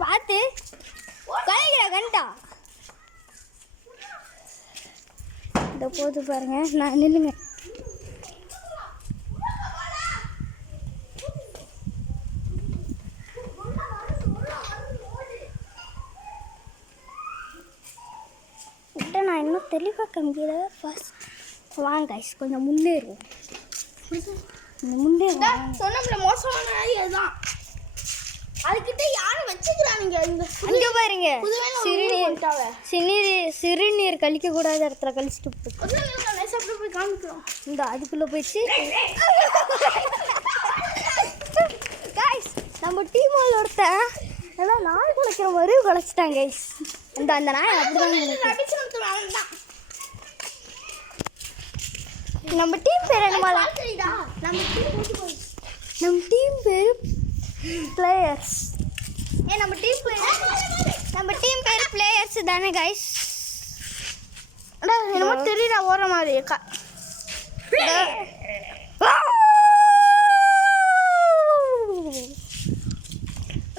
பார்த்து கலைக்கிற கண்டா இந்த போது பாருங்க. நான் நில்லுங்க. நான் இன்னும் தெளிவாக காமிக்கல. ஃபர்ஸ்ட் வாங்க கைஸ் கொஞ்சம் முன்னேறுவோம். சொன்னோம்ல மோசமான அதுதான். அதுக்கிட்ட யாரும் வச்சுக்கிறானுங்க. அங்கே பாருங்க சிறுநீர் கழிக்க கூடாத இடத்துல கழிச்சுட்டு போய் காமிக்கிறோம். இந்த அதுக்குள்ளே போயிடுச்சு. கைஸ் நம்ம டீமோட ஒருத்தன் எல்லாம் நாய் குலைக்கிற மாதிரி குலைச்சிட்டாங்க கைஸ். அந்த நாய் அப்படிதான். நம்ம டீம் பேர் என்னமா? நம்ம டீம் பேர் பிளேயர்ஸ். நம்ம டீம் பேர் பிளேயர்ஸ் தானே கைஸ்? என்னமோ தெரியல ஓர மாதிரி